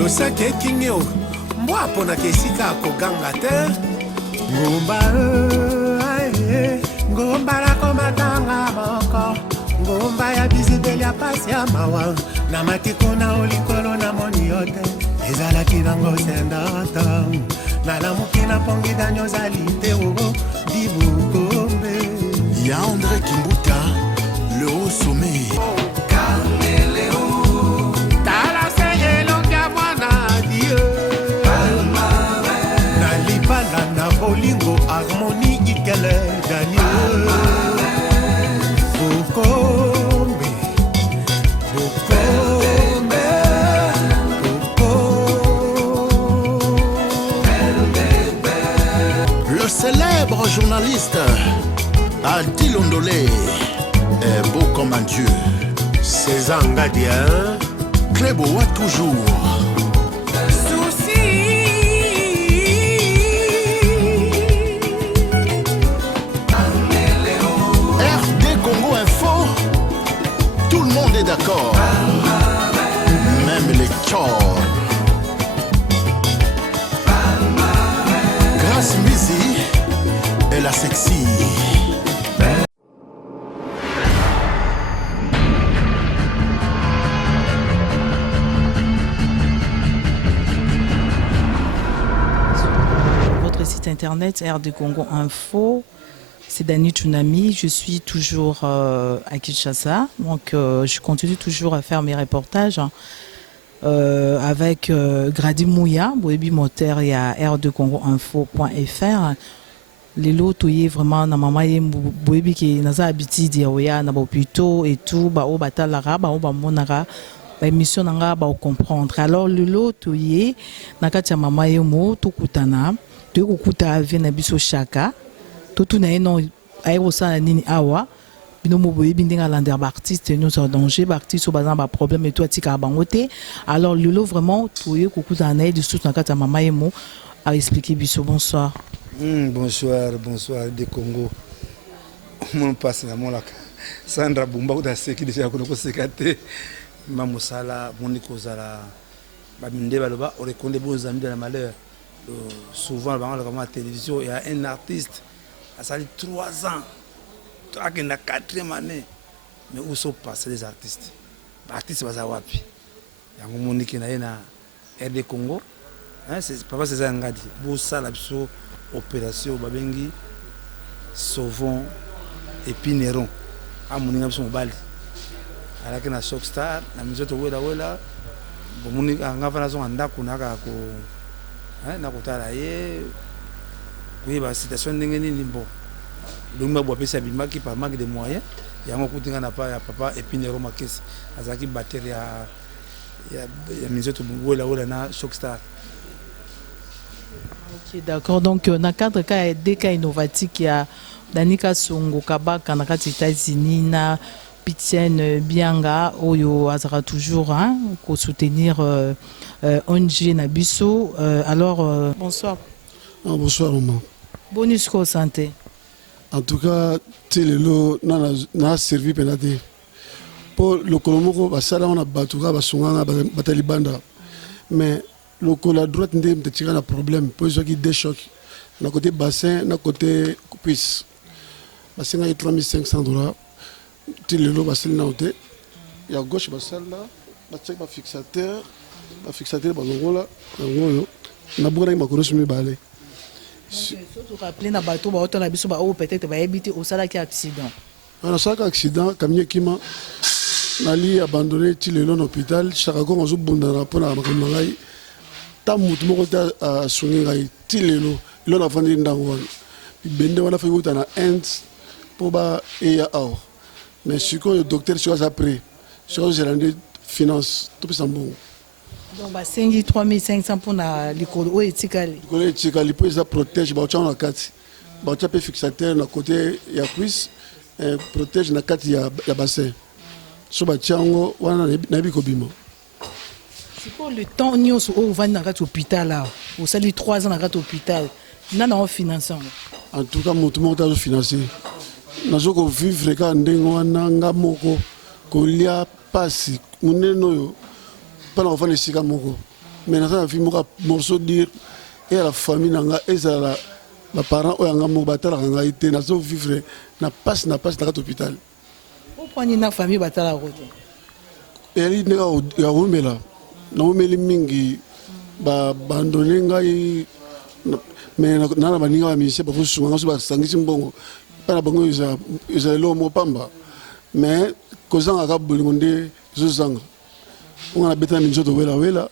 losake kingyo mbwa pona kesika koganga te ngomba ngomba la komatanga moko ngomba ya bizibeli ya pasi ya mawa na matiko na olikolo na moni yote ezalaki nango sendata nalamuki na pongi danyo zali te ogo dibukombe ya André Kimbuta le haut sommet Bolingo harmonie ikele Daniel Bokombe Bokombe le célèbre journaliste Adi Londolé est beau comme un dieu. César Ngadia Cléboa toujours. D'accord, même les corps. Grâce Missy et la sexy. Votre site internet RD Congo Info. C'est Dani Tsunami, je suis toujours à Kinshasa, donc je continue toujours à faire mes reportages avec Grady Mouya, Boebi Moteur et à r2congoinfo.fr. Les lots toyé vraiment na mama ye Boebi qui naza habiti dia na bopito et tout ba o batalara ba o ba monara ba émission nanga ba comprendre. Alors le lot toyé na katia mama ye mo to kutana to kukuta vient biso chaka. Tout na non aéro ça nini awa bino mo boye bindinga lander ba artiste nous en danger ba artiste au bazan ba problème et tout atika bangote alors lolo vraiment toye kokuta na de tout na kata mama yemo a expliquer biso bonsoir. Bonsoir de Congo. Mon passe na mon la Sandra Bumba ko da seki déjà ko sekate mamosala moniko zala ba minde baloba o rekonde bons amis de la malheur. Souvent dans la télévision il y a un artiste ça a 3 ans, il y a 4e année, mais où sont passés les artistes? Les artistes sont wapi? Il y a un monde qui est na RD Congo, papa c'est ça ngadi, bossa la biso opération babengi sauvons épineron, à mon inga biso mobali, alors que na Shockstar, na mizoto wela, bon mon inga ngava na zon andako na ka ko, na kotala ye. Oui, la situation n'est pas bonne. Donc, je vais vous par manque de moyens. Il y a un coup de papa et puis Nero Makis. Azaki batterie il y a mis autres na Shockstar. OK, d'accord. Donc, dans le cadre des cas innovatifs, il y a Danika Songo Kabaka dans les États-Unis, na Pitienne Bianga, Oyo Azara toujours pour soutenir ONG Nabiso. Alors, bonsoir. Bonsoir maman. Bonus ko santé. En tout cas, Telelo n'a servi penade. Pour le Colombo, basala on a batuka basunganga batalibanda. Mais le col à droite n'était pas un problème. Pour ceux qui des chocs. D'un côté bassin, d'un côté cuisse. Bassin a $3500. Telelo bassin na côté. Et à gauche bassin là, bassin pas fixateur, bazongola, ngoyo. Na bora ma kono sumi balé. Surtout rappeler na bateau ba auto na biso ba o peut-être ba habiter au sala qui accident. On a ça accident camion kima nali abandonné Tilelo en hôpital chaque go mazo bondana pona makambo ngai ta mutu moko ta songi ngai Tilelo lo na fandi ndango wana bende wana fa yuta na end po ba e aw mais siko le docteur soit après soit gérant finance tout ça bon. Donc, 3500 pour l'école. Où est-ce l'école pour ça protège. Bah, on a 4. Bah, tu peux fixateur na côté il y a cuisse, protège na 4 il y a bassin. So bah tiango, wana na biko bima. C'est quoi le temps nous on va dans l'hôpital là. Vous savez 3 ans dans l'hôpital. Nana on finance. En tout cas, mon tout le monde a financé. Nazo ko vivre ka ndengo wana nga moko ko lia pasi. Muneno yo. Pas l'enfant de Sika Moko. mais naza na vie moko morceau dire et à la famille nanga ezala ba parents oyo anga moko batalaka ngai te nazo vivre na passe na kati hôpital pourquoi ni na famille batala roto eli ndeka ya rumela na umeli mingi ba bandone ngai mais na baninga ba musicien ba kosunga ngaso ba sangisi mbongo pana bango isa lo mo pamba mais kozanga ka bolingo nde zozanga on a beta minzoto wela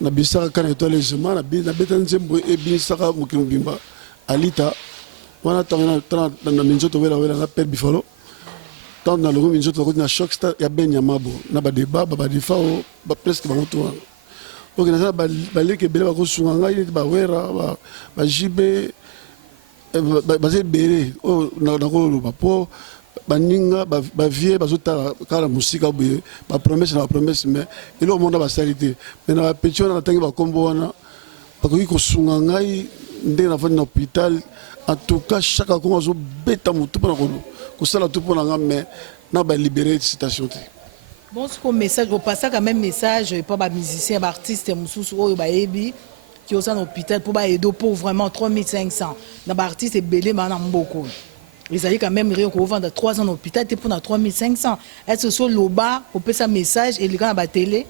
na bisaka kana étoile jema na beta nzembo e bisaka mukimubimba alita wana na minzoto wela na père bifalo tant na logo minzoto ko na shock star ya benya mabo na ba débat ba difao ba presque ba moto ok na ba leke bele ba ko sunga ngai ba wera ba jibe ba zebere o na ko lo ba po baninga ba vie bazotala kala musika boye ba promesse mais elo monde ba salité mais na petit on atangi ba kombo wana ba ko sunga ngai ndé na fani na hôpital en tout cas chaque fois zo beta mutu pona ko sala tout pona nga mais na ba libérer citation te bon ce message au passage quand même message pas ba musicien ba artiste mususu oyo ba ebi qui au sein hôpital pour ba aider pour vraiment 3500 na ba artiste belé mana mboko ils allaient quand même rien qu'on vendre 3 ans en hôpital pour na 3500 est-ce que sur loba on peut ça message et les gars ba télé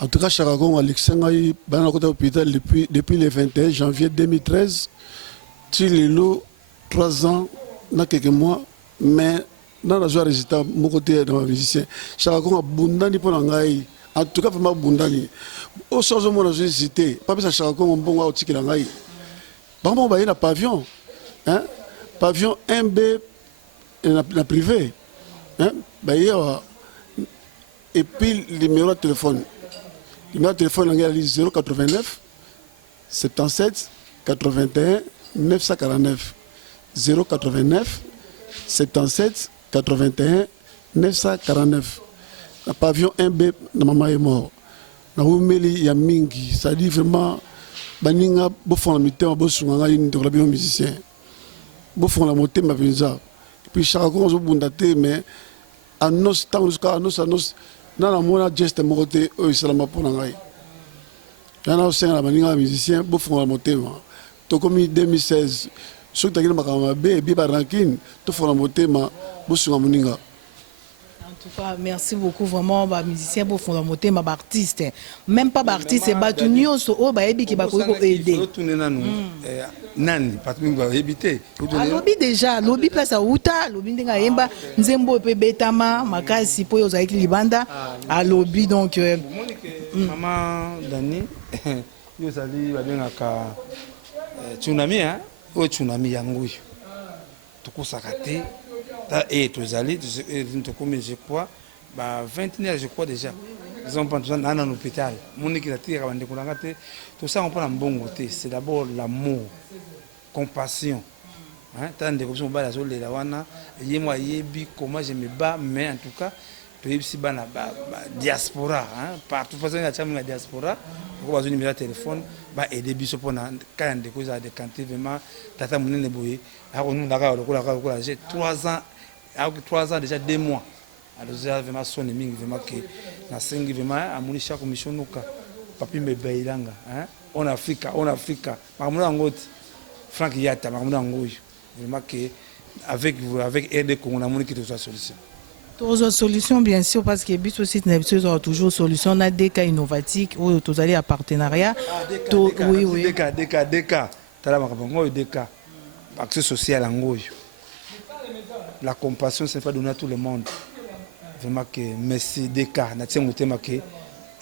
en tout cas Chaka Congo Alexandre ba na côté hôpital depuis le 21 janvier 2013 Tilelo 3 ans na quelques mois mais dans la joie résultat mon côté dans musicien Chaka Congo bundani pour ngai en tout cas vraiment bundani au sens où mon cité pas besoin Chaka Congo bongo au tiki ngai ba mo ba na pavillon hein pavillon 1B na privé hein ba et puis le numéro de téléphone ngai 089 77 81 949 089 77 81 949 la pavillon 1B na mama est mort na umeli ya mingi ça dit vraiment baninga bo fond la mitema bo sunga ngai ndeko la musicien bo fond la motema penza puis Chaka Congo zo bundate mais anos tant jusqu'à anos na la mona geste mo côté o isalama pona ngai yana o senga baninga musicien bo fond la motema to comme 2016 ce que tu as dit makama be bi barakin to fond la motema bo sunga moninga. En tout cas, merci beaucoup vraiment ba musicien pour fond la moté ma artiste même pas artiste ba tunio so o ba ebi ki ba ko aider nani patmi ba ebité lobby déjà lobby place à uta lobby ndinga yemba nzembo pe betama makasi po yo zaiki libanda à lobby donc maman Dani yo sali ba benga ka tsunami hein o tsunami yangu to kusaka te et tous allés comme je crois 29 je crois déjà ils ont pas besoin d'un hôpital mon équipe a tiré avant de courir tout ça on prend un bon côté c'est d'abord l'amour compassion hein tant de comme on va la zone de la wana et moi yebi comment je me bats mais en tout cas puis si bana diaspora hein partout façon la chambre diaspora on va numéro de téléphone ba aider biso pona quand de cause à décanter vraiment tata munene boye a on ndaka ko j'ai 3 ans avec 3 ans déjà 2 mois alors j'ai vraiment sonné mingi vraiment que na sengi vraiment amuni chaque mission nuka papi me bailanga hein on Afrique makamuna ngoti Frank Yata makamuna ngoyo vraiment que avec aide Congo na moni qui te soit solution toujours solution bien sûr parce que bis aussi n'a toujours solution on a des cas innovatifs où tous allez à partenariat oui des cas tala makambo des cas accès social ngoyo. La compassion, ce n'est pas donné à tout le monde. Vraiment que merci des cas. Na tiens motema que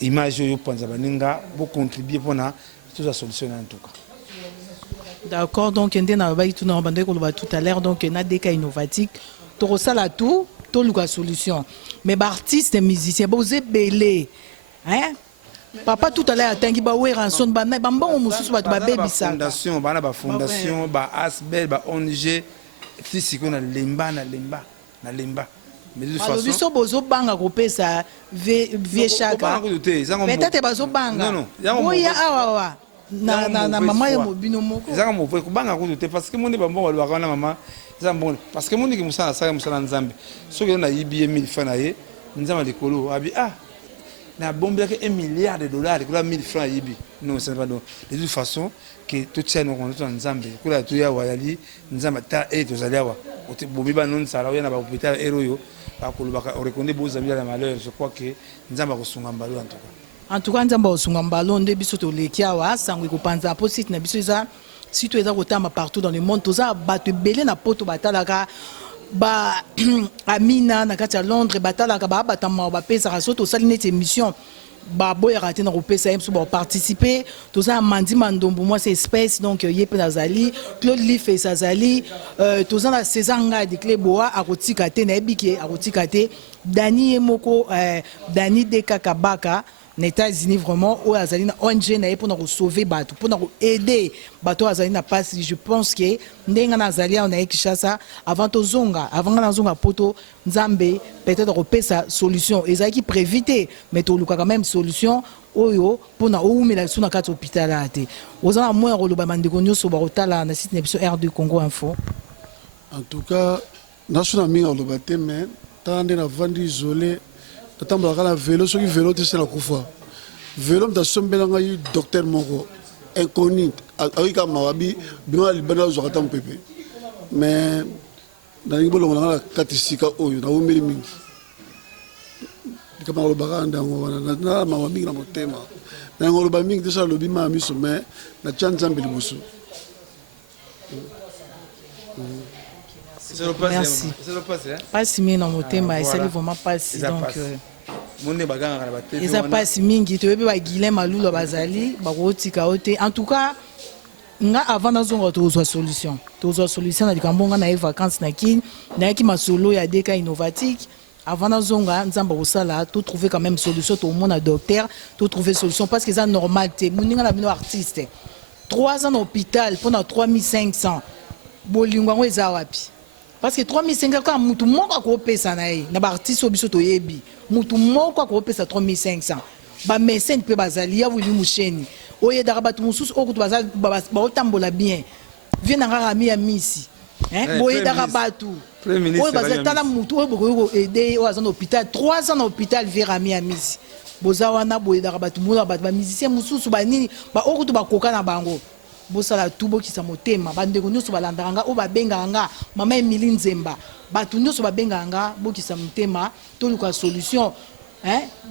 image yo panza baninga pour contribuer pour na toute la solution en tout cas. D'accord, donc on a ba tout na bande ko tout à l'heure donc on a des cas innovatifs. To sala tout la solution. Mais ba artiste et musicien bozé belé. Hein? Papa tout à l'heure atangi ba we ranson ba na ba mbongo mususu ba baby ça. Fondation ba fondation ba asbel ba ONG si qu'on a lemba na lemba mais de toute façon biso bozo banga ko pesa vie chaka peut-être bazo banga non oya awa na mama ya mobino moko ezanga mo ko banga ko te parce que mon ba mbongo ba kana mama zambon parce que mon ki musala sa musala nzambe soki na yibi 1000 francs na ye nzamba likolo abi na bombe que 1 milliard de dollars que 1000 francs yibi non c'est pas donc de toute façon que tout ça nous compte en Nzambe que la tuya wayali Nzamba ta et to zaliawa ote bombe ba non sala ya na ba hôpital eroyo ba kolobaka reconnaît beaux amis la malheur je crois que Nzamba ko sunga mbalo en tout cas Nzamba ko sunga mbalo nde biso to lekiawa sangwe ko panza po site na biso eza si tu es à partout dans le monde tout ça battu belé na poto batalaka ba amina na kati ya Londres batalaka ba batama ba pesa raso to sali net émission ba boya raté na kopesa yemso ba participer tout ça mandi mandombo moi c'est espèce donc yepe nazali Claude Lif et Sazali tout ça na César nga de Cleboa akotika te na ebike akotika te Dani Emoko Dani Deka Kabaka aux États-Unis vraiment au azali na ONG na pour nous sauver bateau pour nous aider bateau azali na passe je pense que ndenga na azali on a Kinshasa avant tozonga avant na zonga poto Nzambe peut-être repesa solution ezaki préviter mais to luka quand même solution oyo pour na oumela suna kati hôpital ate ozana moins roloba mandeko nyoso ba rotala na site n'ebiso R2 Congo Info en tout cas national minga roloba te mais tande na vandi isolé tatambolaka na vélo soki vélo te sala kufa vélo mtasombela ngai docteur moko inconnu ayoka mawabi bino libanda ozwaka ta mopepe mais nalingi bolongola nga na kati sika oyo naumeli mingi likama kolobaka ndango wana na mawa mingi na motema nalingi koloba mingi te sala lobi maa miso mais natya Nzambe liboso. Merci. Pas si mingi na motema esali vraiment pas si donc eza pas si mingi toyebi ba Guilhem Alula bazali bakotika ote en tout cas nga avant nazonga tozwa solution na likambo nga na vacances na kin na ki masolo ya deka innovatique avant nazonga Nzamba osala to trouver quand même solution to mona docteur to trouver solution parce que ça normal te muninga na bino artiste 3 ans d'hôpital pendant 3500 bolingo ngo eza wapi parce que 3500 quand mutu moko ko pesa na ye na ba artiste obiso to yebi mutu moko ko pesa 3500 ba mécène pe bazali ya vulu musheni oye dara batu mususu okutu bazali ba otambola bien vient na rami ya misi boye dara batu oye bazali tala mutu oye boko aider o azana hôpital 3 ans na hôpital vient rami ya misi bozawana boye dara batu mona batu ba musicien mususu ba nini ba okutu ba koka na bango bosala tubo kisa motema bandeko nyonso balandanga o babenganga mama Emily Nzemba batu nyonso babenganga bokisa motema toluka solution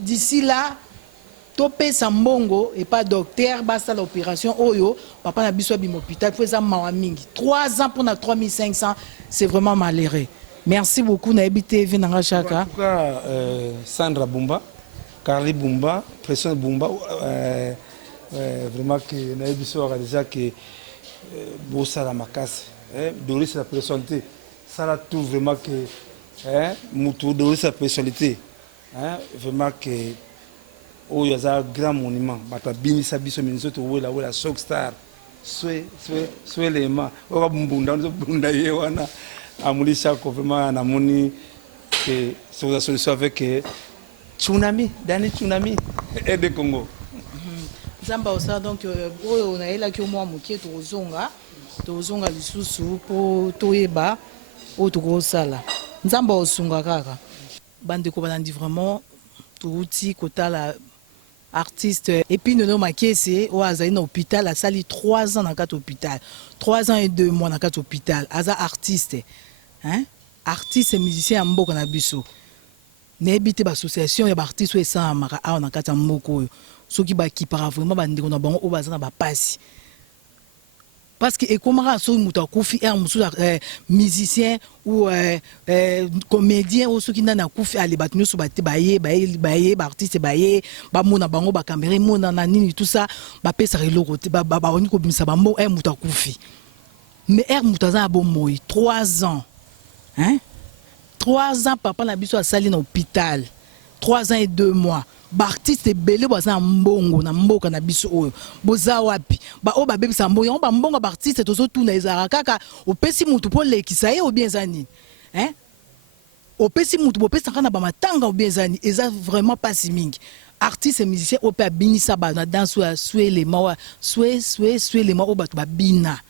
d'ici là topesa mbongo et pas docteur basta l'opération oyo papa na biso bi hôpital pour ça mawa mingi 3 ans pour na 3500 c'est vraiment malheureux. Merci beaucoup na ebité venanga chaka en tout cas Sandra Bumba Carly Bumba pression Bumba vraiment que na ebiso déjà que bossa la makasi Doris la personnalité ça là tout vraiment que mutu Doris la personnalité vraiment que oh il y a un grand monument bata binisa biso minzoto wela shock star swe les mains o ka bumbunda bunda yewana amulisha ko vraiment na moni que c'est la solution avec tsunami Dani tsunami et de Congo. Nzamba osa donc oyo na ela ki mwa mokie tozonga lisusu po toyeba o tokosala Nzamba osunga kaka bandeko balandi vraiment touti kotala artiste et puis nono makese o azali na hôpital asali 3 ans na kati hôpital 3 ans et 2 mois na kati hôpital aza artiste artiste musicien mboka na biso nebite ba association ya ba artiste esa maka a na kati mboko oyo soki bakipaka vraiment bandeko na bango oyo baza na bapasi parce que ekomaka soki moto akufi mosusu musicien ou comédien oyo soki ndani akufi ale bato nyonso bate baye baartiste baye bamona bango bakamera emonana nini tout ça bapesaka eloko te baoni kobimisa bambo moto akufi mais moto aza na bomoi 3 ans 3 ans papa na biso asali na hôpital 3 ans et 2 mois bartiste belé baza mbongo na mboka na biso oyo boza wapi ba o ba bebisa mbongo ba mbongo bartiste tozo tuna ezara kaka opesi mutu po lekisa ye ou bien zani opesi mutu opesa kana ba matanga ou bien zani eza vraiment pas si mingi artiste et musicien opé binisa ba na danse ya swele mawa swele ma o ba bina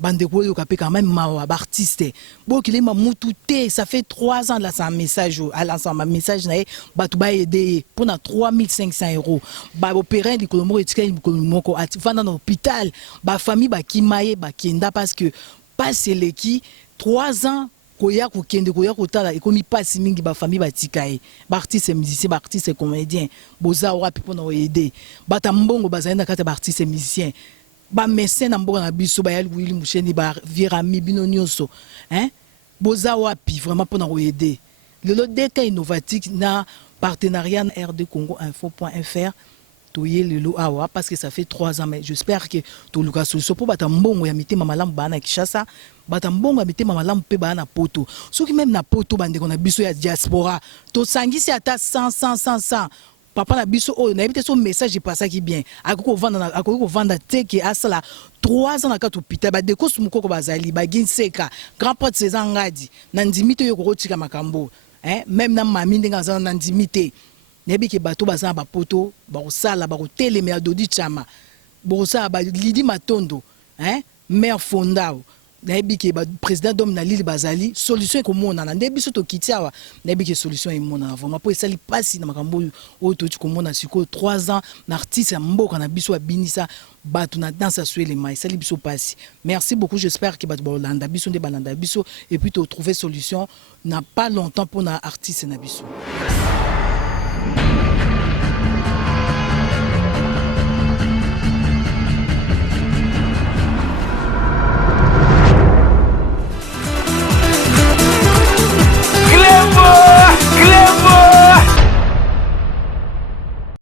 bandeko yo kapé quand même ma artiste bon qu'il est ma mutute ça fait 3 ans là ça un message à l'ensemble message na batu ba aider pour na 3500 € ba opérer di kolomoko etika di kolomoko vanda dans l'hôpital ba famille ba kimaye ba kenda parce que pas c'est les qui 3 ans koya ko kende koya ko tala ekomi pasi mingi ba famille ba tikaye ba artiste musicien ba artiste comédien boza wapi pour na aider ba tambongo bazana kata ba artiste musicien ba médecin na mboka na biso ba yali Willy Musheni ba virami bino nyonso hein boza wapi vraiment pour na aider le détail innovatique na partenariat na r2congo-info.fr toye lelo awa parce que ça fait 3 ans mais j'espère que to luka solution pour bata mbongo ya mitema malamu bana Kinshasa bata mbongo ya mitema malamu pe bana poto soki même na poto bande kona biso ya diaspora to sangisi ata 100 papa na biso o na ebite so message epasaki bien akoko vanda teke asala 3 ans na kati hôpital ba deko sumukoko bazali ba ginseka grand porte César Ngadi na ndimite yo kotika makambo hein même na mami ndenga za na ndimite nebi ke bato bazana ba poto ba kosala ba kotelema ya Dodi Chama bo sa ba Lidi Matondo hein mère fondao nebi ke ba président dom na Lili bazali solution ko mona na ndebi so to kitiawa nebi ke solution e mona vraiment pour esali pasi na makambo o to ko mona siko 3 ans na artiste ya mboka na biso abinisa bato na danse suele mai esali biso pasi merci beaucoup j'espère que bato bolanda biso nde balanda biso et puis to trouver solution n'a pas longtemps pour na artiste na biso.